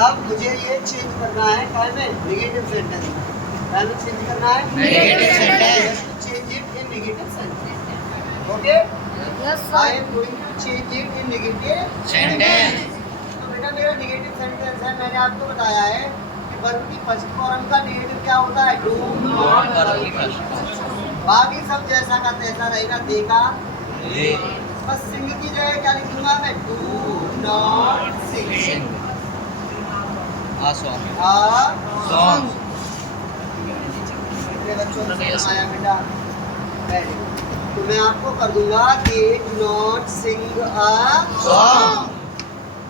अब मुझे ये चेंज करना है टाइम में नेगेटिव सेंटेंस में। टाइम में चेंज करना है negative sentence. Change it in negative sentence. Okay, I am going to change it in negative sentence. तो बेटा मेरा नेगेटिव सेंटेंस है, मैंने आपको बताया है कि वर्ब की फर्स्ट फॉर्म का नेगेटिव क्या होता है, डू नॉट। बाकी सब जैसा का तैसा रहेगा, देगा बस सिंग की जगह क्या लिखूंगा मैं, do not sing A song. Song. बच्चों को समझ आया बेटा, वेरी गुड। तो मैं आपको कर दूंगा कि do not sing a Song.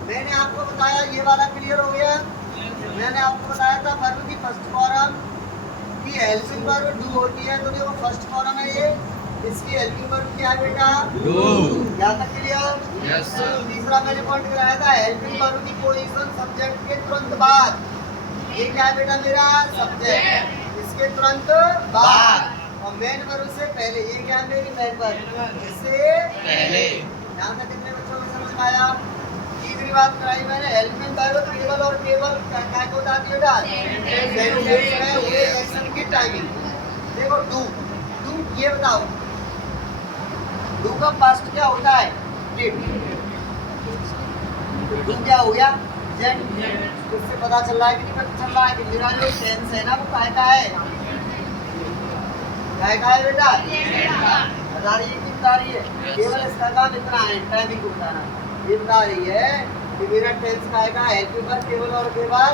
मैंने आपको बताया, ये वाला क्लियर हो गया। मैंने आपको बताया था वर्ब की फर्स्ट फॉर्म की हेल्पिंग वर्ब डू होती है, तो देखो फर्स्ट फॉर्म है ये, इसकी हेल्पिंग वर्ब क्या है बेटा, Do. यहाँ तक क्लियर। Yes, sir. तीसरा मैंने पॉइंट कराया था हेल्पिंग वर्ब की पोजीशन सब्जेक्ट के तुरंत बाद। ये क्या है बेटा मेरा, सब्जेक्ट, इसके तुरंत बाद और मेन वर्ब से पहले। ये क्या है मेरी मेन वर्ब, इससे पहले। यहाँ तक कितने बच्चों को समझ में आया। तीसरी बात कराई मैंने हेल्पिंग वर्ब केवल और केवल क्या को बताती है बेटा, सेंटेंस में हुए एक्शन की टाइमिंग। देखो डू, ये बताओ डू का फर्स्ट क्या होता है, डिड। डू क्या हो गया, जेंट। उससे पता चल रहा है कि नहीं पता चल रहा है कि मेरा जो टेंस है ना वो काय का है, काय का है बेटा, बता रही है कि बता रही है, केवल इसका काम इतना है टाइमिंग को बताना। ये बता रही है कि मेरा टेंस काय का है, केवल और केवल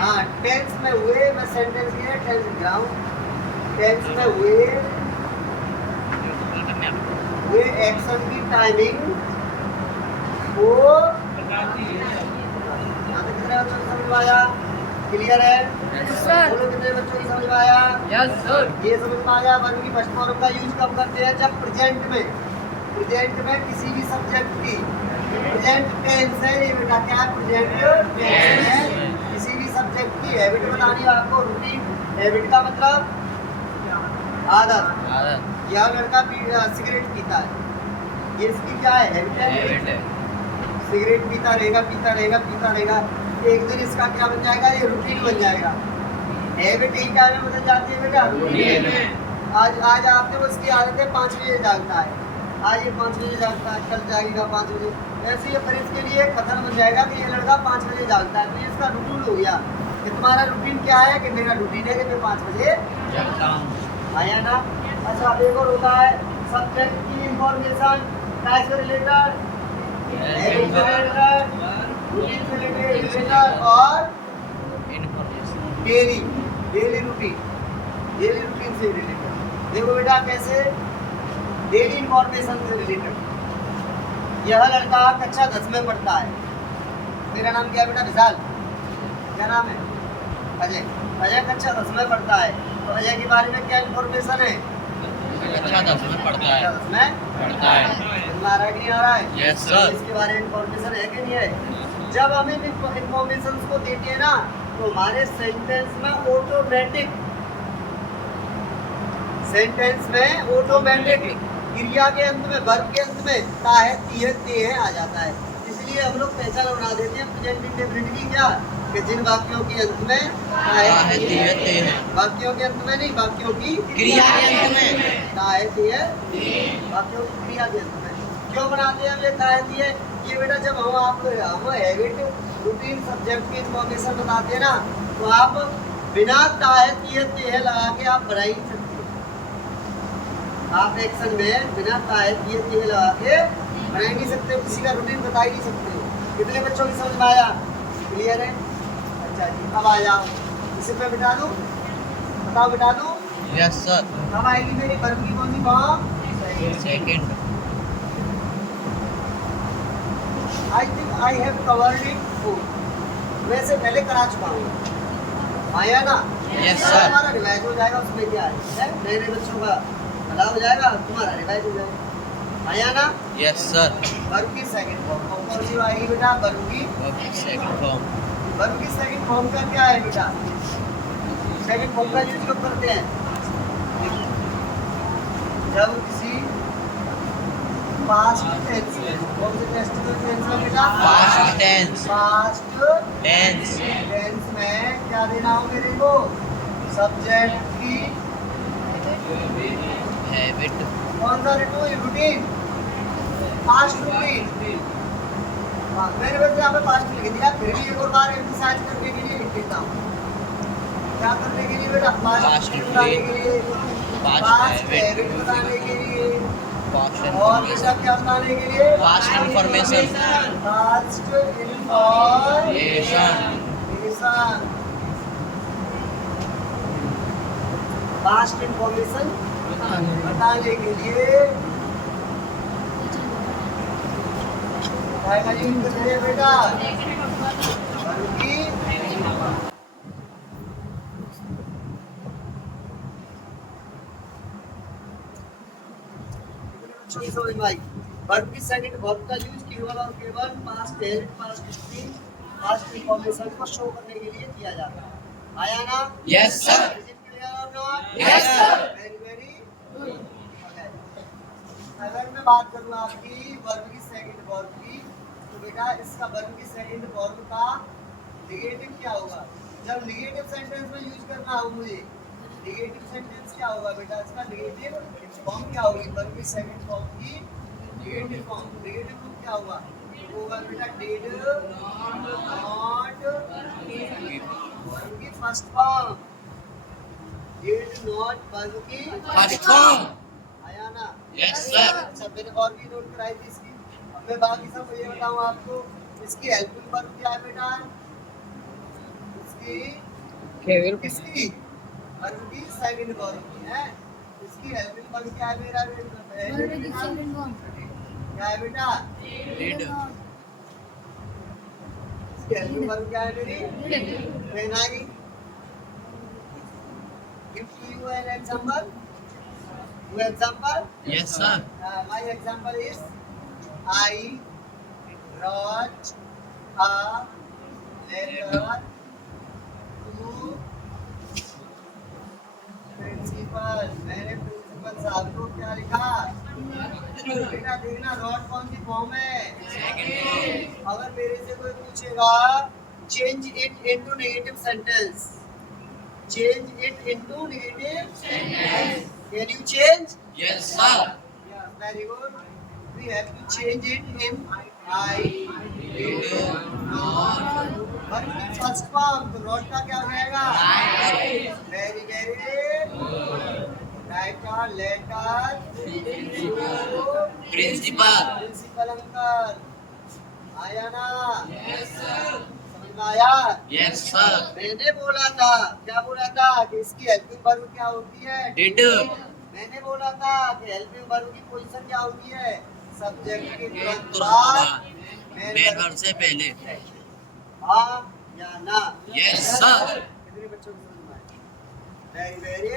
हाँ टेंस में हुए, मैं सेंटेंस की है टेंस लिख रहा हूँ, टेंस में हुए एक्शन की टाइमिंग वो कितने बच्चों को समझ में आया, क्लियर है। बोलो कितने बच्चों की समझ में आया। Yes, sir. ये समझ में आया वर्ब की फर्स्ट फॉर्म का यूज कब करते हैं, जब प्रेजेंट में किसी भी सब्जेक्ट की प्रेजेंट टेंस है, ये बेटा क्या है, प्रेजेंट टेंस है, किसी भी सब्जेक्ट की हैबिट बतानी है आपको, रूटीन। हैबिट का मतलब आदत। यह लड़का सिगरेट पीता है, ये इसकी क्या है, हैबिट है। सिगरेट पीता रहेगा, एक दिन इसका क्या बन जाएगा, ये रूटीन बन जाएगा। हैबिट ही क्या में बदल जाती है बेटा, रूटीन। आज आपने वो इसकी आदत है 5 बजे जागता है, आज ये 5 बजे जागता है, कल जागेगा 5 बजे। ऐसे ये फिर इसके लिए खतरा बन जाएगा कि ये लड़का 5 बजे जागता है, तो ये इसका रूटीन हो गया कि तुम्हारा रूटीन क्या है, कि मेरा रूटीन है कि मैं 5 बजे जागता हूँ। आया ना। अच्छा एक और होता है सब्जेक्ट की इंफॉर्मेशन, टाइप से रिलेटेड, रूटीन से रिलेटेड और डेली रूटीन से रिलेटेड। देखो बेटा कैसे, डेली इंफॉर्मेशन से रिलेटेड। यह लड़का कक्षा 10 में पढ़ता है, मेरा नाम क्या है बेटा, विशाल। क्या नाम है, अजय कक्षा 10 में पढ़ता है, तो अजय के बारे में क्या इंफॉर्मेशन है, कक्षा 10 में पढ़ता है। आ रहा है कि नहीं आ रहा है। Yes, sir. इसके बारे में इंफॉर्मेशन है कि नहीं है। जब हम इन इंफॉर्मेशन को देते हैं ना, तो हमारे सेंटेंस में ऑटोमेटिक क्रिया के अंत में, वर्ब के अंत में ता है, ती है, ते है आ जाता है। इसलिए हम लोग पहचान बना देते हैं प्रेजेंट इंडेफिनिट की, क्या कि जिन वाक्यों के अंत में ता है, ती है, ते है, वाक्यों के अंत में नहीं, वाक्यों की क्रिया के अंत में ता है, ती है, वाक्यों की क्रिया के अंत में क्यों बनाते हैं हम ये ता है, ती है। ये बेटा जब हम हैबिट रूटीन सब्जेक्ट की इंफॉर्मेशन बताते हैं ना, तो आप बिना ता है, ती है, ते है लगा के आप बना ही नहीं सकते। आप एक्शन में बिना ता है, ती है, ते है लगा के बना ही नहीं सकते, किसी का रूटीन बता ही नहीं सकते। कितने बच्चों की समझ में आया, क्लियर है। अच्छा जी, अब आ जाओ, इसे पे बिठा दूं, बताओ बिठा दूं। Yes, sir. अब आएगी मेरी वर्ब की कौन सी form, Second. I think I have covered it. वैसे पहले करा चुका हूँ, आया ना। Yes, sir. हमारा रिवाइज हो जाएगा, उसमें क्या है, मेरे बच्चों का भला हो जाएगा, तुम्हारा रिवाइज हो जाएगा। आया ना। Yes, sir. वर्ब की सेकंड फॉर्म कौन सी आएगी बेटा, वर्ब की Second form. वर्ब की सेकंड फॉर्म का क्या है बेटा, सेकंड फॉर्म का यूज कब करते हैं, जब किसी पास्ट टेंस में, कौन से टेंस में बेटा, Past tense past tense tense में क्या देना हो मेरे को? सब्जेक्ट की हैबिट कौन सा रूटीन? Past routine. मैंने बस यहाँ पे पास्ट लिख दिया, फिर भी एक और बार एम्फसाइज करने के लिए लिख देता हूँ। क्या करने के लिए बेटा? पास्ट बताने के लिए, पास्ट हैबिट बताने के लिए, पास्ट और बेटा क्या बताने के लिए? Past information past information. Past information बताने के लिए आएगा जी बेटा बल्कि वर्ब की सेकंड वर्ब का यूज केवल और केवल past tense, past history, past information को शो करने के लिए किया जाता है। आया ना? Yes sir is it clear और not? Yes sir very very good. अगर मैं बात करूं आपकी वर्ब की सेकंड वर्ब की, तो बेटा इसका वर्ब की सेकंड वर्ब का नेगेटिव क्या होगा? जब नेगेटिव सेंटेंस में यूज करना हो मुझे, नेगेटिव सेंटेंस क्या होगा बेटा? इसका नेगेटिव फॉर्म क्या होगी? वर्ब की सेकंड फॉर्म की नेगेटिव फॉर्म, नेगेटिव फॉर्म क्या होगा? होगा बेटा डिड नॉट। वर्ब की first form did not, verb की फर्स्ट फॉर्म आया ना? यस सर अच्छा मैंने और भी नोट कराई थी इसकी। अब मैं बाकी सब ये बताऊं आपको, इसकी हेल्पिंग वर्ब क्या है बेटा? इसकी किसकी? वर्ब की सेकंड वर्ब की है। इसकी हेल्पिंग वर्ब क्या है मेरा? क्या है बेटा? डिड इसकी हेल्पिंग वर्ब क्या है मेरी? पहनाई। Give you an example. Your example? Yes sir My example is I wrote a letter to principal. मैंने प्रिंसिपल साहब को क्या लिखा? बेटा देखना wrote कौन सी फॉर्म है? अगर मेरे से कोई पूछेगा change it into negative sentence. Change it into negative sentence. Can you change? Yes sir Yeah, very good. We have to change it in I did not. But first form, तो not का क्या हो जाएगा? Very very good. Write a letter to principal principal uncle. आया ना? समझ में आया? यस सर मैंने बोला था, क्या बोला था कि इसकी हेल्पिंग वर्ब क्या होती है? डिड मैंने बोला था कि हेल्पिंग वर्ब की पोजीशन क्या होती है? सब्जेक्ट के तुरंत तुरंत बाद बाद मेन वर्ब से पहले हाँ या ना? यस सर कितने बच्चों को समझ में आया? वेरी वेरी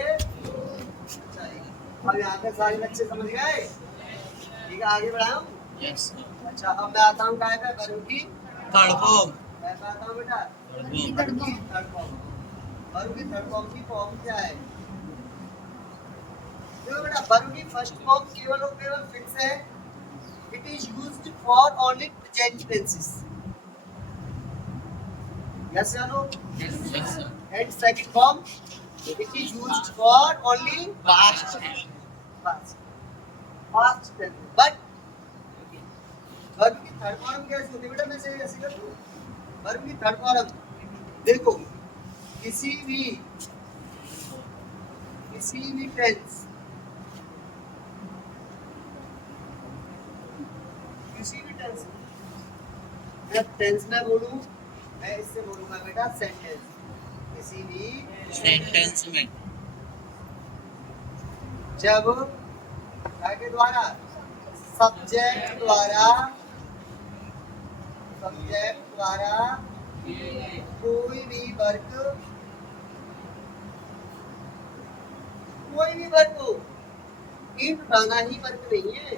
अच्छा। अब यहाँ तक सारे बच्चे समझ गए? ठीक है आगे बढ़ाऊं? यस सर अच्छा अब मैं आता हूँ क्या है वर्ब की थर्ड फॉर्म मैं आता हूँ बेटा वर्ब की थर्ड फॉर्म। वर्ब की थर्ड फॉर्म की फॉर्म क्या है? देखो बेटा वर्ब की फर्स्ट फॉर्म केवल और केवल फिक्स है। It is used for only present tenses. Yes या no? Yes sir and second form it is used for only past past tense. But verb की थर्ड फॉर्म कैसे होती है बेटा? मैं से ऐसे कर दूं। वर्ब की थर्ड फॉर्म देखो किसी भी टेंस मैं टेंस में बोलूं, मैं इससे बोलूंगा बेटा सेंटेंस। किसी भी सेंटेंस में जब के द्वारा सब्जेक्ट द्वारा कोई भी वर्ग को ये पढ़ाना ही वर्ग नहीं है।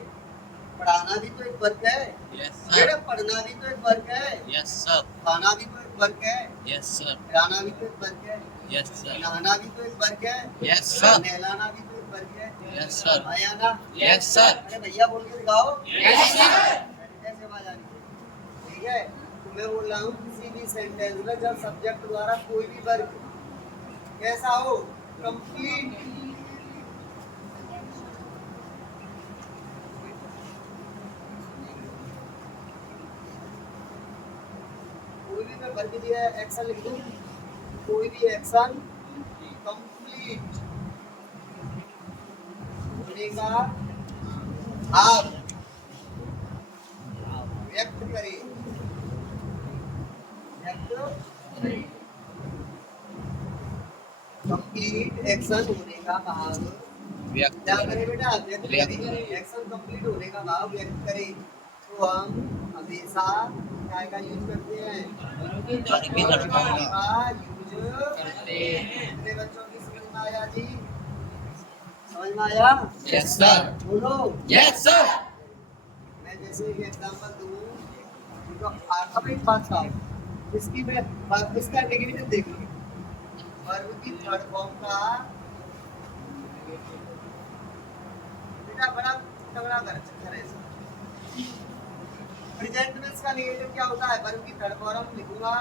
पढ़ाना भी तो एक वर्ग है। यस बेटा सर पढ़ना भी तो एक वर्ग है। यस सर खाना भी तो एक वर्ग है। यस सर खिलाना भी तो एक वर्ग है। यस सर नहाना भी तो एक वर्ग है। यस सर नहलाना भी तो एक वर्ग है। यस सर आया ना? यस सर अरे भैया बोल के दिखाओ। यस सर कैसे आवाज आ रही है? ठीक है तो मैं बोल रहा हूँ किसी भी सेंटेंस में जब सब्जेक्ट द्वारा कोई भी वर्ग कैसा हो, कंप्लीट, कोई भी मैं वर्ग दिया है, एक्शन लिख दूं, कोई भी एक्शन कंप्लीट होने का भाव व्यक्त करे, कंप्लीट एक्शन होने का भाव व्यक्त क्या करे बेटा, व्यक्त करे, एक्शन कंप्लीट होने का भाव व्यक्त करे, तो हम हमेशा क्या का यूज करते हैं, की लड़का का यूज करते हैं। अपने बच्चों की समझ में आया जी, समझ में आया? यस सर, बोलो यस सर। मैं जैसे एक एग्जांपल दूं तो अब एक बात का इसकी मैं इसका नेगेटिव देख लो, वर्ब की थर्ड फॉर्म का बेटा बड़ा तगड़ा कर चक्कर है। प्रेजेंट में इसका नेगेटिव क्या होता है, वर्ब की थर्ड फॉर्म लिखूंगा,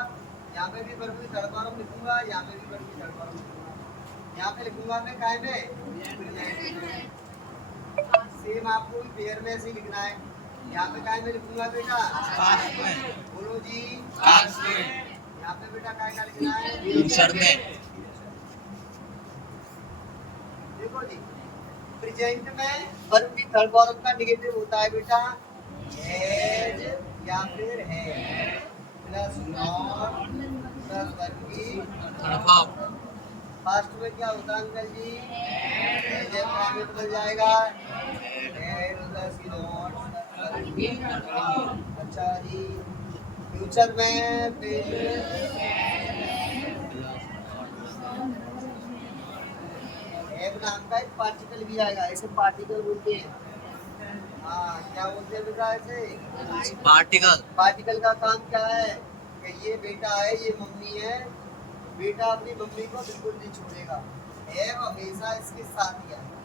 यहाँ पे भी वर्ब की थर्ड फॉर्म लिखूंगा, यहाँ पे भी वर्ब की थर्ड फॉर्म लिखूंगा, यहाँ पे लिखूंगा मैं काय में, प्रेजेंट में। सेम आपको भी पेयर में ऐसे लिखना है, यहाँ पे काय में लिखूंगा बेटा, पास्ट में, बोलो जी, पास्ट में, यहाँ पे बेटा काय का लिखना है, फ्यूचर में। देखो जी, प्रेजेंट में वर्ब की थर्ड फॉर्म का नेगेटिव होता है बेटा हैज या फिर है प्लस नॉट प्लस वर्ब की थर्ड फॉर्म, पास्ट में क्या होता है अंकल जी, हैज या प्राइम में बदल जाएगा हैड प्लस नॉट वर्ब की थर्ड फॉर्म। अच्छा जी, फ्यूचर में फिर हैव नाम का एक पार्टिकल भी आएगा, ऐसे पार्टिकल बोलते हैं। हाँ क्या बोलते हैं बेटा ऐसे पार्टिकल। पार्टिकल का काम क्या है कि ये बेटा है, ये मम्मी है, बेटा अपनी मम्मी को बिल्कुल नहीं छोड़ेगा, हैव हमेशा इसके साथ ही आएगा,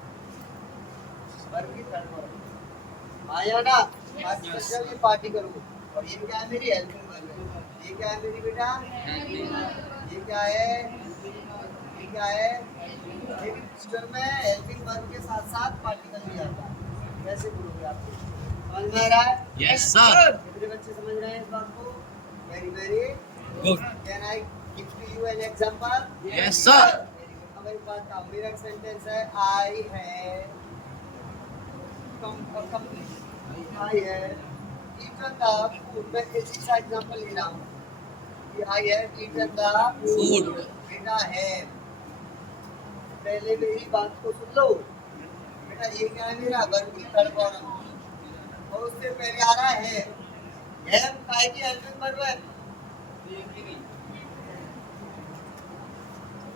वर्ब की थर्ड फॉर्म आया ना। पार्टिकल जब ये पार्टिकल हो, और ये क्या है मेरी हेल्पिंग वर्ब है, ये क्या है मेरी बेटा, ये क्या है, ये क्या है, लेकिन फ्यूचर में हेल्पिंग वर्ब के साथ साथ पार्टिकल भी आता है। कैसे बोलोगे आप, समझ में आ रहा है? Yes sir. मेरे बच्चे समझ रहे हैं इस बात को? Very very good. Can I give to you an example? Yes sir. अब एक बात का मेरा सेंटेंस है I have I have eaten the food. मैं इसी का एग्जांपल ले रहा हूँ कि I have eaten the food. बेटा है, पहले मेरी बात को सुन लो बेटा, ये क्या है मेरा वर्ब की थर्ड फॉर्म, और उससे पहले आ रहा है काय की हेल्पिंग वर्ब है,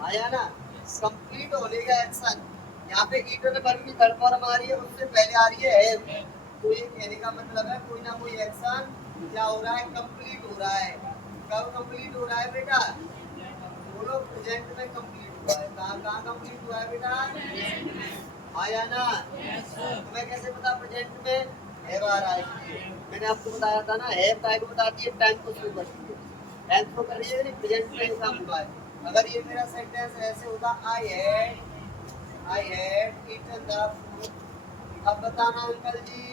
आया ना, कंप्लीट होने का एक्शन। यहाँ पे ईटन वर्ब की थर्ड फॉर्म आ रही है, उससे पहले आ रही है हैव, तो ये कहने का मतलब है कोई ना कोई एक्शन क्या हो रहा है, कंप्लीट हो रहा है। कब कंप्लीट हो रहा है बेटा, बोलो प्रेजेंट में कंप्लीट हुआ है। कहाँ कंप्लीट हुआ है बेटा, आया ना। तुम्हें कैसे पता प्रेजेंट में हैव आ रहा है, मैंने आपको बताया था ना, हैव काय को बताती है, टाइम को शुरू करती है, टाइम को कर रही है, प्रेजेंट में काम हुआ है। अगर ये मेरा सेंटेंस ऐसे होता I had eaten the food, अब बताना अंकल जी,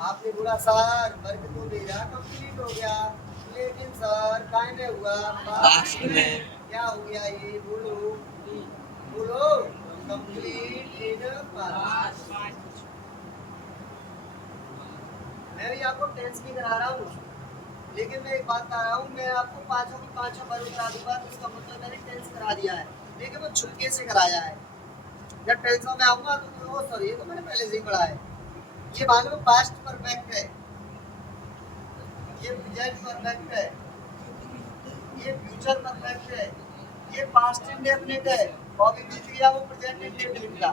आपने बोला सर वर्ग तो मेरा कंप्लीट हो गया, लेकिन सर काय में हुआ, पास्ट में। क्या हो गया ये, बोलो बोलो, कंप्लीट इन पास्ट। मैं भी आपको टेंस की करा रहा हूँ, लेकिन मैं एक बात कह रहा हूँ, मैं आपको पांचों की पांचों वर्ग करा दूंगा, तो इसका मतलब मैंने टेंस करा दिया है, लेकिन वो छुटके से कराया है। जब टेंस में आऊंगा तो वो सॉरी, ये तो मैंने पहले से ही पढ़ा है। ये मान लो पास्ट परफेक्ट है, ये प्रेजेंट परफेक्ट है, ये फ्यूचर परफेक्ट है, ये पास्ट इंडेफिनिट है, और अभी बीत गया वो प्रेजेंट इंडेफिनिट का।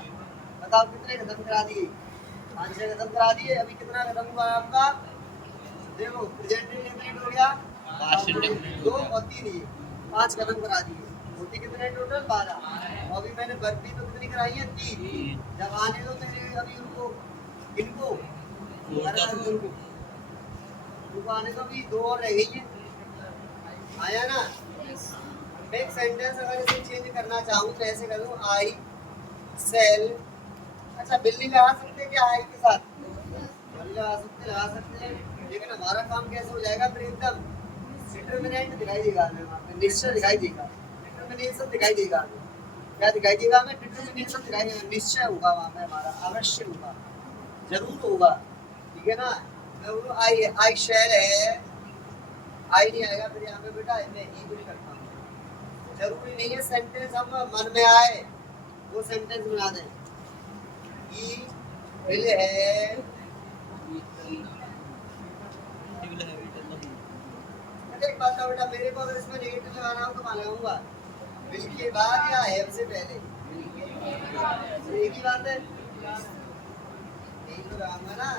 बताओ कितने खत्म करा दिए, 5-6 खत्म करा दिए। अभी कितना खत्म हुआ आपका, देखो प्रेजेंट इंडेफिनिट हो गया, पास्ट इंडेफिनिट 2 और 3, ये 5 खत्म करा दिए, होती कितने टोटल 12। और अभी मैंने वर्ब भी तो कितनी कराई है, 3। जब आने दो मेरे अभी उनको इनको रुको आने तो भी दो और रह गई है। आया ना। एक सेंटेंस अगर इसे चेंज करना चाहूँ तो ऐसे करूँ आई सेल। अच्छा बिल्ली लगा सकते हैं क्या आई के साथ? बिल्ली लगा सकते हैं, लेकिन हमारा काम कैसे हो जाएगा फिर एकदम डिटरमिनेंट दिखाई देगा हमें, वहाँ पे निश्चय दिखाई देगा, डिटरमिनेशन दिखाई देगा हमें। क्या दिखाई देगा हमें? डिटरमिनेशन दिखाई देगा, निश्चय होगा वहाँ पे हमारा, अवश्य होगा, जरूर होगा। ठीक है ना। मैं बोलूँ आई शैल है, आई नहीं आएगा फिर यहाँ पे बेटा मैं ही भी करता हूँ। जरूरी नहीं है सेंटेंस हम मन में आए वो सेंटेंस बना दें। ही विल है। अच्छा एक बात बेटा, मेरे को अगर इसमें नेगेटिव लगाना हो तो मैं लगाऊंगा विल के बाद या हैव से पहले? एक ही बात है, यही तो लगाऊंगा ना।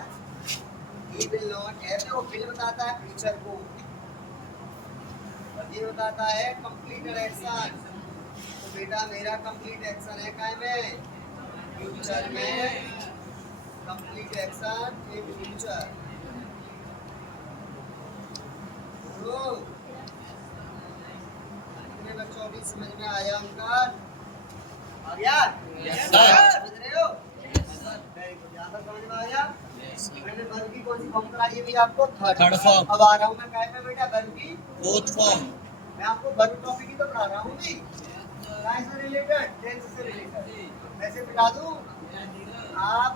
ही विल नॉट हैव, वो विल बताता है फ्यूचर को, और ये बताता है कंप्लीटेड एक्शन। तो बेटा मेरा कंप्लीट एक्शन है काय में? फ्यूचर में। Complete action in future. बोलो कितने बच्चों भी समझ में आया उनका? आ गया? Yes, sir. समझ रहे हो? Very good. यहाँ तक समझ में आ गया? मैंने वर्ब की कौन सी फॉर्म कराई है भी आपको? Third form. अब आ रहा हूँ मैं काय पे बेटा? वर्ब की Fourth form. मैं आपको वर्ब टॉपिक ही तो पढ़ा रहा हूँ भी, काय से रिलेटेड? टेंस से रिलेटेड। ऐसे बता दूं, आप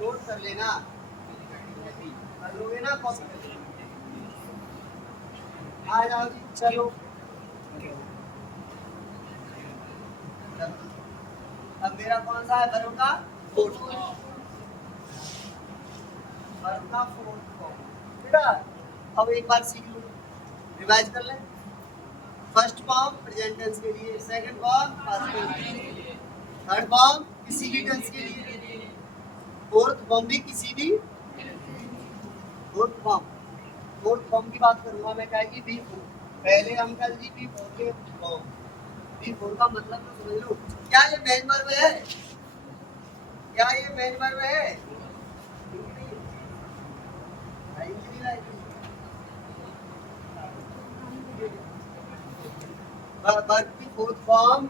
नोट कर लेना, कर लोगे ना कॉपी कर लेना। आ जाओ जी चलो। अब मेरा कौन सा है वर्ब का? Fourth form. वर्ब का फोर्थ फॉर्म बेटा। अब एक बार सीख लो, रिवाइज कर ले। फर्स्ट फॉर्म प्रेजेंट टेंस के लिए, सेकंड फॉर्म पास्ट टेंस के लिए, थर्ड फॉर्म किसी भी टेंस के लिए, फोर्थ फॉर्म भी किसी भी। फोर्थ फॉर्म की बात करूंगा मैं, क्या की बी फोर। पहले हम कर दी बी फोर के फॉर्म। बी फोर का मतलब तो समझ लो, क्या ये मेन वर्ब है? क्या ये मेन वर्ब है? वर्ब की फोर्थ फॉर्म,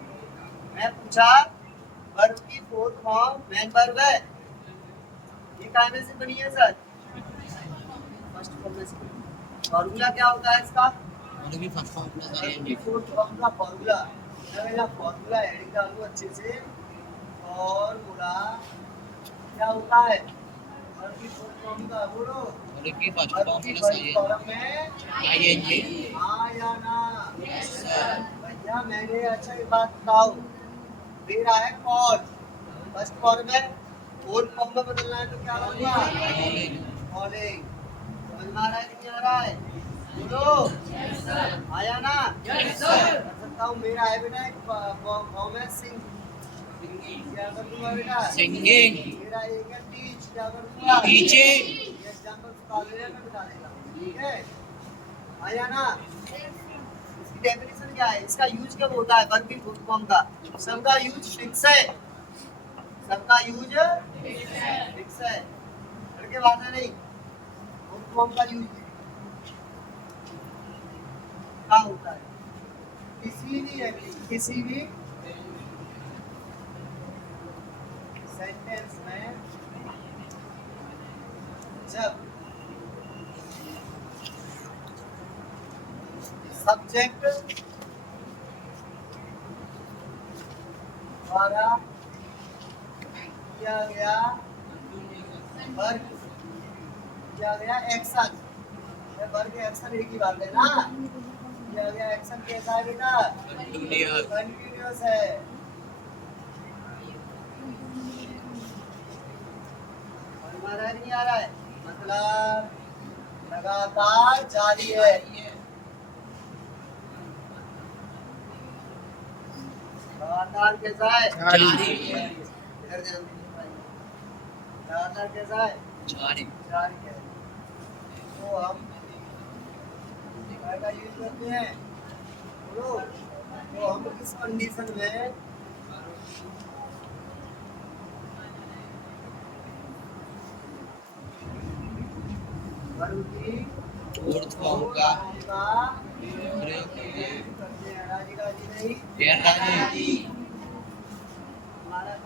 मैं पूछा वर्ब की फोर्थ फॉर्म मेन वर्ब है, ये कहाँ में से बनी है सर? फर्स्ट फॉर्म में से। फॉर्मूला क्या होता है इसका? वर्ब की फर्स्ट फॉर्म प्लस वर्ब की आईएनजी। फोर्थ फॉर्म का फॉर्मूला, मैं ना फॉर्मूला हेडिंग डालूं अच्छे से। फॉर्मूला क्या होता है वर्ब की फोर्थ फॉर्म का? बोलो। वर्ब की फर्स्ट वर्ब फॉर्म की प्लस फर्स्ट फॉर्म में आईएनजी। हाँ या ना? Yes sir. भैया मैंने अच्छा एक बात बताओ, दे रहा है कॉल फर्स्ट फॉर्म में, फोर्थ फॉर्म में बदलना है तो क्या होगा? कॉलिंग। समझ में आ रहा है नहीं आ रहा है? बोलो। आया ना? कर सकता हूँ। मेरा है बेटा एक फॉर्म है सिंग, क्या कर दूंगा बेटा? सिंगिंग। मेरा एक है टीच, क्या कर दूंगा? टीचिंग। ये एग्जांपल कॉलेज में बता देगा। ठीक है? आया ना? इसकी डेफिनेशन क्या है? इसका यूज कब होता है वर्ब की फुल फॉर्म का? सबका यूज फिक्स है, सबका यूज फिक्स है, लड़के बात है नहीं। फुल फॉर्म का यूज क्या होता है? किसी भी सेंटेंस में जब सब्जेक्ट द्वारा किया गया वर्ग, किया गया एक्शन, वर्ग एक्शन एक ही बात है ना? किया गया एक्शन कैसा है बेटा? कंटिन्यूअस है। आ रहा है नहीं आ रहा है? मतलब लगातार जारी है। लगातार कैसा है? जारी। इधर ध्यान दीजिए भाई। लगातार कैसा है? जारी। जारी है। तो हम क्या का यूज करते हैं? बोलो। तो हम किस कंडीशन में वर्ब की फोर्थ फॉर्म का का प्रयोग कीजिए। करते हैं। राजी राजी नहीं Dear राजी। हमारा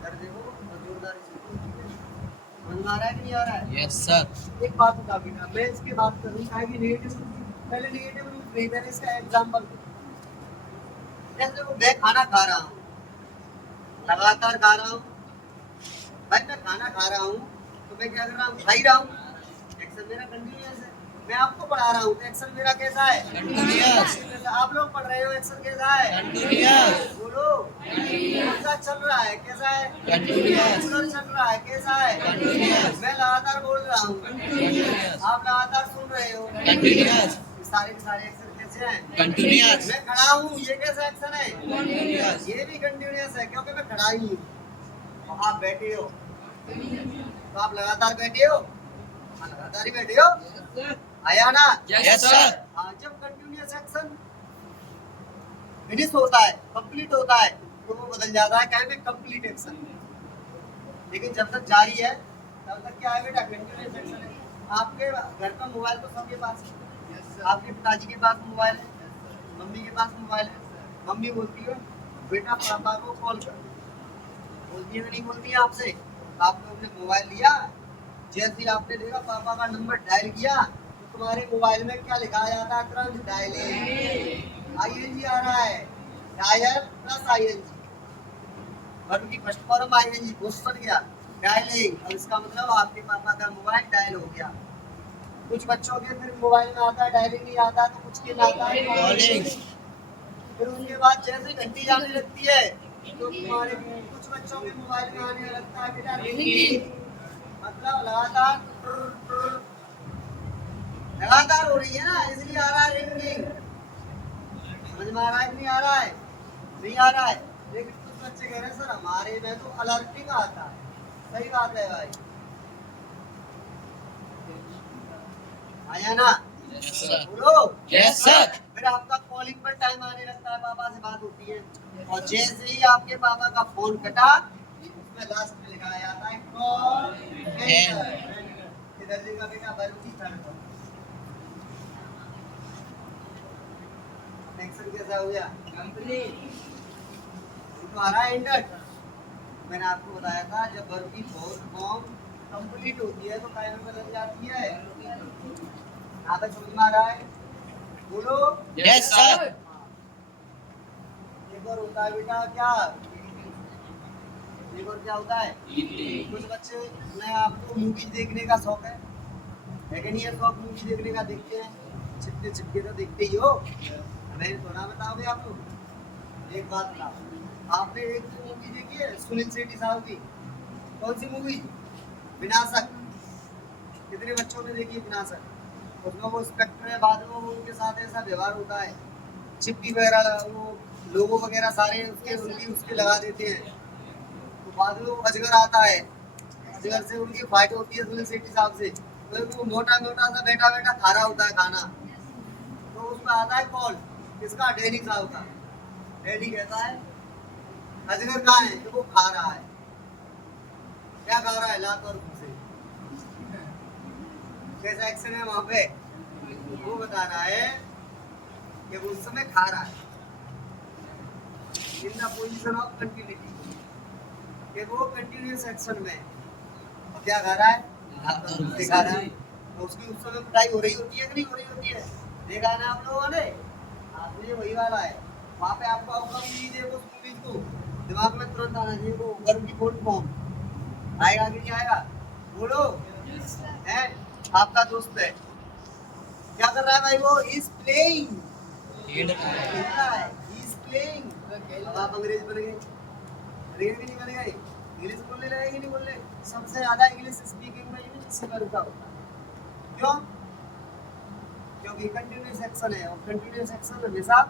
कर देखो और जोरदार से समझ में आ रहा है कि नहीं आ रहा है? Yes sir. एक बात बता बेटा, मैं इसकी बात करूँ क्या कि नेगेटिव, पहले नेगेटिव नहीं, मैंने इसका एग्जांपल जैसे देखो मैं खाना खा रहा हूँ, लगातार खा रहा हूँ भाई, मैं खाना खा रहा हूँ तो मैं क्या कर रहा हूँ, खा ही रहा हूँ, एक्शन मेरा कंटिन्यूअस है। मैं आपको पढ़ा रहा हूँ तो एक्शन मेरा कैसा है, कंटिन्यूअस। आप लोग पढ़ रहे हो एक्शन कैसा है, कंटिन्यूअस। बोलो आपका चल रहा है कैसा है, कंटिन्यूअस। चल रहा है कैसा है, कंटिन्यूअस। मैं लगातार बोल रहा हूँ, कंटिन्यूअस। आप लगातार सुन रहे हो, कंटिन्यूअस। सारे के सारे एक्शन कैसे हैं, कंटिन्यूअस। मैं खड़ा हूँ ये कैसा एक्शन है, कंटिन्यूअस। ये भी कंटिन्यूअस है क्योंकि मैं खड़ा ही हूँ। तो आप बैठे हो तो आप लगातार बैठे हो, हाँ, लगातार ही बैठे हो, आया ना, यस सर। हाँ, जब कंटिन्यूअस एक्शन फिनिश होता है, कंप्लीट होता है तो वो बदल जाता है क्या में, कंप्लीट एक्शन। लेकिन जब तक जारी है तब तक क्या है बेटा, कंटिन्यूअस एक्शन है। आपके घर का मोबाइल तो सबके पास है, आपके पिताजी के पास मोबाइल है, मम्मी के पास मोबाइल है, मम्मी बोलती है बेटा पापा को कॉल कर, बोलती है नहीं बोलती है आपसे, आपने अपने मोबाइल लिया, जैसे ही आपने देखा पापा का नंबर डायल किया तो तुम्हारे मोबाइल में क्या लिखा जाता है, तुरंत डायलिंग, आईएनजी आ रहा है, डायल प्लस आईएनजी, वर्ब की फर्स्ट फॉर्म आईएनजी घोष बन गया, डायलिंग, और इसका मतलब आपके पापा का मोबाइल डायल हो गया। कुछ बच्चों के फिर मोबाइल में आता है डायलिंग नहीं आता, तो कुछ के में आता है कॉलिंग। फिर उसके बाद जैसे घंटी जाने लगती है तो तुम्हारे कुछ बच्चों के मोबाइल में आने लगता है बेटा रिंगिंग, मतलब लगातार हो रही है ना, इसलिए आ रहा है रिंगिंग। समझ में आ रहा है कि नहीं आ रहा है, नहीं आ रहा है। लेकिन कुछ बच्चे कह रहे हैं सर हमारे में तो अलर्टिंग आता है, सही बात है भाई, आया ना, यस सर। बोलो यस सर। फिर आपका कॉलिंग पर टाइम आने लगता है, पापा से बात होती है, और जैसे ही आपके पापा का फोन कटा उसमें लास्ट में लिखा जाता है कॉल एंड, इधर देखा बेटा वर्ब की थर्ड फॉर्म, एक्शन कैसा हो गया, कंप्लीट, तो आ रहा है एंडर। मैंने आपको बताया था जब वर्ब की फोर्थ फॉर्म कंप्लीट होती है तो काय में बदल जाती है, यहाँ तक समझ में आ रहा है, बोलो यस सर। एक और होता है बेटा क्या, एक और क्या होता है, कुछ बच्चे, मैं आपको मूवी देखने का शौक है कि नहीं है, शौक मूवी देखने का, देखते हैं छिपके छिपके तो देखते ही हो, हमें थोड़ा बताओगे आप लोग। एक बात बताओ, आपने एक मूवी देखी है सुनील शेट्टी साहब की, कौन सी मूवी, विनाशक, कितने बच्चों ने देखी है विनाशक, उसमें वो इंस्पेक्टर है, बाद में वो उनके साथ ऐसा व्यवहार होता है, चिप्पी वगैरह वो लोगो वगैरह सारे उसके उनकी उसके लगा देते हैं, तो बाद में वो अजगर आता है, अजगर से उनकी फाइट होती है सुनील शेट्टी साहब से, तो वो मोटा मोटा सा बैठा बैठा खा रहा होता है खाना, तो उसमें आता है कॉल किसका, डैनी साहब का, डैनी कहता है अजगर कहाँ है, तो वो खा रहा है, क्या खा रहा है, लात और घूसे, कैसा एक्शन है वहां पे, वो बता रहा है कि वो उस समय खा रहा है in the position of continuity, कि वो कंटिन्यूअस एक्शन में क्या खा रहा है, दिखा रहा है, तो उसकी उस समय पिटाई हो रही होती है कि नहीं हो रही होती है, देखा ना आप लोगों ने, आपने वही वाला है, वहाँ पे आपको आउटकम नहीं देखो उस मूवी को दिमाग में तुरंत आना चाहिए, वो वर्ब की फुल फॉर्म आएगा कि नहीं आएगा, बोलो है, आपका दोस्त है, क्या कर रहा है भाई, वो इज प्लेइंग, खेल रहा है, इज प्लेइंग, अब आप अंग्रेज बन गए, अंग्रेज भी नहीं बन गए, इंग्लिश बोलने लगे कि नहीं बोलने, सबसे ज्यादा इंग्लिश स्पीकिंग में इसी वर्ग का होता है, क्यों, क्योंकि कंटिन्यूअस एक्शन है, और कंटिन्यूअस एक्शन हमेशा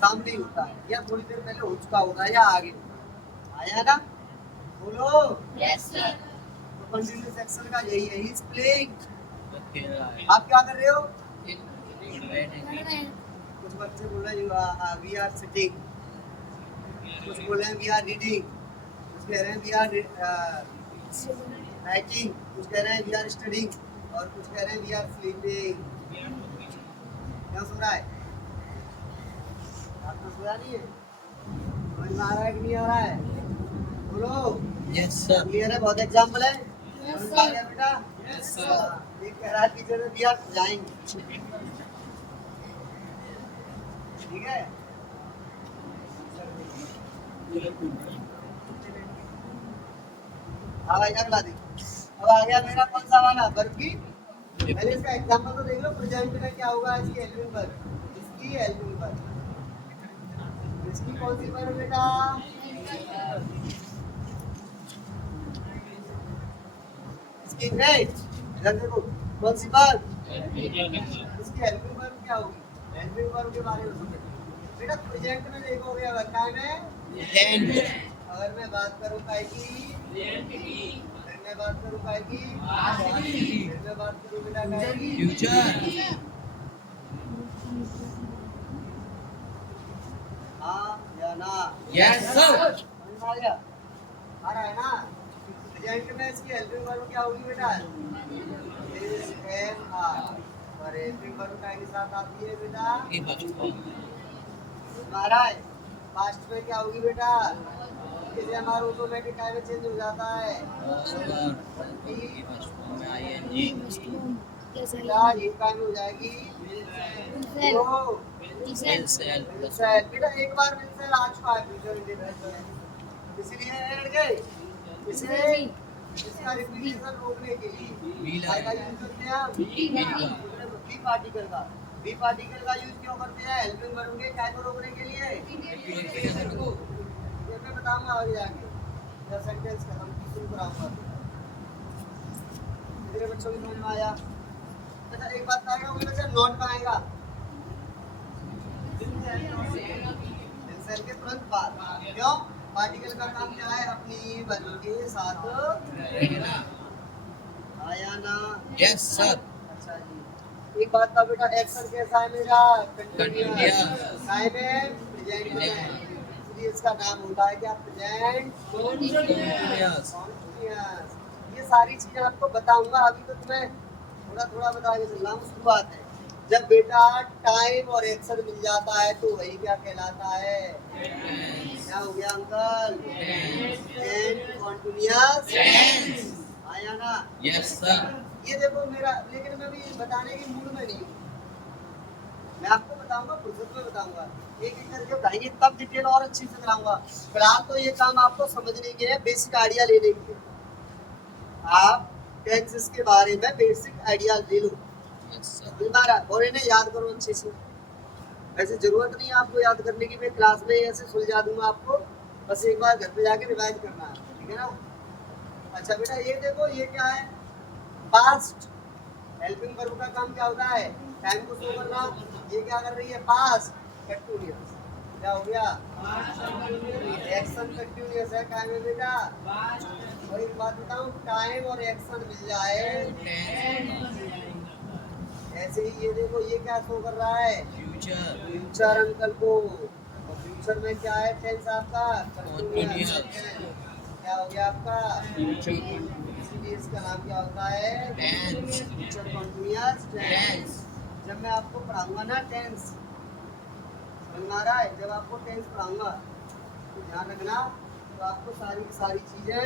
सामने ही होता है, या थोड़ी देर पहले हो चुका होता है, या आगे आया ना, बोलो यस सर। तो कंटिन्यूअस एक्शन का यही है, ही इज प्लेइंग, आप क्या कर रहे हो, कुछ बच्चे बोल रहे हैं वी आर सिटिंग, कुछ बोल रहे हैं वी आर रीडिंग, कुछ कह रहे हैं वी आर राइटिंग, कुछ कह रहे हैं वी आर स्टडिंग और कुछ कह रहे हैं वी आर स्लीपिंग। क्या सो रहा है? आपको सोया नहीं है? समझ में आ रहा है कि नहीं आ रहा है? बोलो। Yes, sir. क्लियर है? बहुत एग्जाम्पल है? Yes, समझ में आ sir. गया बेटा? Yes, sir. हाँ, एक कह रहा है टीचर ने दिया जाएंगे, ठीक है? हाँ भाई अगला देखो। अब आ गया मेरा कौन सा वाला वर्ब की। पहले इसका एग्जांपल तो देख लो, प्रेजेंट में क्या होगा, इसकी हेल्पिंग वर्ब, इसकी हेल्पिंग वर्ब, इसकी कौन सी वर्ब बेटा? इसकी राइट, इधर देखो कौन सी वर्ब, इसकी हेल्पिंग वर्ब क्या होगी? हेल्पिंग वर्ब के बारे में समझो बेटा। प्रेजेंट में देखोगे अगर काय में, Land. अगर मैं बात करूं काय की, फिर मैं बात करूं काय की, फिर मैं बात करूं बेटा काय की, Future. हाँ या ना? Yes, sir. समझ में आ गया? आ रहा है ना? प्रेजेंट में इसकी हेल्पिंग वर्ब क्या होगी बेटा? इज एम आर, और हेल्पिंग वर्ब काय के साथ आती है बेटा? हमारा है। पास्ट में क्या होगी बेटा? इसे हमारा ऑटोमेटिक काय में चेंज हो जाता है। बेटा ये काय में हो जाएगी तो मिलसेल। बेटा एक बार मिलसेल आ चुका है फ्यूचर इंडेफिनिट में, इसीलिए ऐड गए इसे, इसका रिपीटेशन रोकने के लिए काय का यूज करते हैं हम? बी पार्टिकल का। बी पार्टिकल का यूज क्यों करते हैं? हेल्पिंग वर्ब के काय को रोकने के लिए। ये मैं बताऊंगा आगे जाके जब सेंटेंस खत्म शुरू कराऊंगा। मेरे बच्चों की समझ में आया? अच्छा एक बात आएगा, मुझे बच्चा नोट का आएगा सेल के तुरंत बाद। क्यों? पार्टिकल का काम क्या है? अपनी वर्ब के साथ आया ना? Yes, sir. अच्छा जी, एक बात था बेटा, एक्शन कैसा है मेरा? कंटीन्यूअस। काय में? प्रेजेंट में, इसलिए इसका नाम होता है क्या? Present Continuous. कॉन्टिन्यूअस। ये सारी चीजें आपको बताऊंगा, अभी तो तुम्हें थोड़ा थोड़ा बता के चल रहा हूँ। शुरुआत है जब बेटा टाइम और एक्शन मिल जाता है तो वही क्या कहलाता है? क्या हो गया अंकल? कॉन्टिन्यूअस आया ना? Yes, sir. ये देखो मेरा, लेकिन मैं भी बताने की मूड में नहीं हूँ। मैं आपको बताऊंगा, फुर्सत में बताऊंगा, एक एक करके बताएंगे, तब डिटेल और अच्छी से कराऊंगा। फिलहाल तो ये काम आपको समझने के लिए, बेसिक आइडिया लेने के लिए। आप टेंसेस के बारे में बेसिक आइडिया ले लो, Yes, sir. तुम्हारा, और इन्हें याद करो अच्छे से। वैसे जरूरत नहीं है आपको याद करने की, मैं क्लास में ऐसे सुलझा दूंगा आपको, बस एक बार घर पे जाके रिवाइज करना है, ठीक है ना? अच्छा बेटा ये देखो, ये क्या है? पास्ट। हेल्पिंग वर्ब का काम क्या होता है? टाइम को शो करना। ये क्या कर रही है? Past continuous. क्या हो गया? एक्शन कंटीन्यूअस है काय में बेटा? और एक बात बताऊं, टाइम और एक्शन मिल जाए ऐसे ही, ये देखो ये क्या शो कर रहा है? Future. फ्यूचर अंकल को। और फ्यूचर में क्या है? टेंस आपका कंटीन्यूअस। क्या हो गया आपका? इसीलिए इसका नाम क्या होता है? Tense. Future continuous tense. Tense. जब मैं आपको पढ़ाऊंगा ना टेंस, समझ में आ रहा है? जब आपको टेंस पढ़ाऊंगा तो ध्यान रखना, तो आपको सारी की सारी चीजें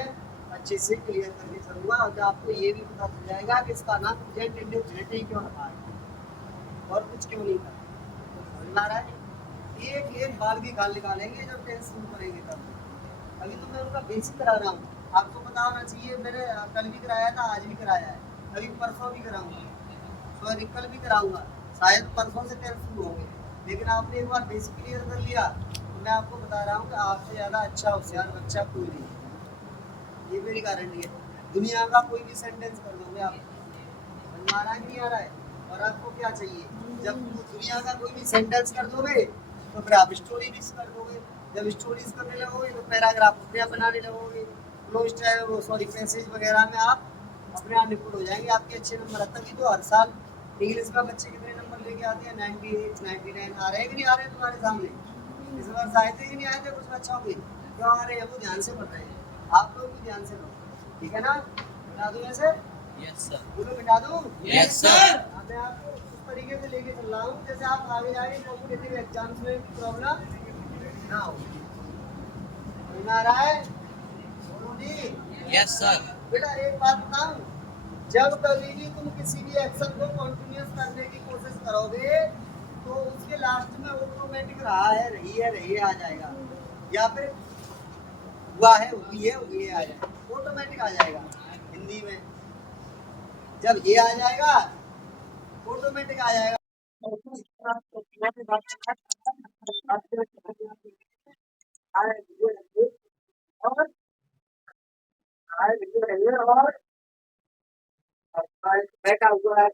अच्छे से क्लियर करके चलूंगा, और आपको ये भी पता चल जाएगा कि इसका नाम प्रेजेंट इंडेफिनिट क्यों रखा है और कुछ क्यों नहीं था। समझ में आ रहा है? एक एक बाल की गाल निकालेंगे जब टेंस शुरू करेंगे तब। अभी तो मैं उनका बेसिक करा रहा हूँ, आपको पता होना चाहिए। मैंने कल भी कराया था, आज भी कराया है, अभी परसों भी कराऊंगा, सॉरी कल भी कराऊंगा, शायद परसों से टेंस शुरू होंगे। लेकिन आपने एक बार बेसिक क्लियर कर लिया तो मैं आपको बता रहा हूँ कि आपसे ज़्यादा अच्छा होशियार बच्चा कोई नहीं, ये मेरी गारंटी है। दुनिया का कोई भी सेंटेंस कर दोगे आप, समझ में आ रहा है कि नहीं आ रहा है? और आपको क्या चाहिए? जब दुनिया का कोई भी सेंटेंस कर दोगे तो फिर आप स्टोरी भी कर दोगे। जब स्टोरीज करने लगोगे तो पैराग्राफ अपने आप बनाने लगोगे, फ्लो स्टाइल, वो सॉरी पैसेज वगैरह में आप अपने आप निपुण हो जाएंगे। आपके अच्छे नंबर, तभी तो हर साल इंग्लिश में बच्चे कितने नंबर लेके आते हैं? 98, 99 आ रहे हैं कि नहीं आ रहे हैं तुम्हारे सामने? इस वर्ष आए थे कि नहीं आए थे कुछ बच्चों के? क्यों आ रहे हैं? वो ध्यान से पढ़ रहे हैं। आप लोग भी ध्यान से पढ़ो, ठीक है ना? बता दूं ऐसे? Yes, sir. बोलो बिठा दूं? Yes, sir. हाँ, मैं आपको उस तरीके से लेके चल रहा हूँ जैसे आप आगे जाके कॉम्पिटिटिव एग्जाम्स में प्रॉब्लम ना हो। समझ में आ रहा है? बोलो जी। Yes, sir. बेटा एक बात बताऊं, जब कभी भी तुम किसी भी एक्शन को कंटिन्यूअस करने की कोशिश करोगे तो उसके लास्ट में ऑटोमेटिक रहा है रही है आ जाएगा, या फिर हुई है आ जाएगा, ऑटोमेटिक आ जाएगा। हिंदी में जब ये आ जाएगा ऑटोमेटिक आ जाएगा। और बैठा हुआ है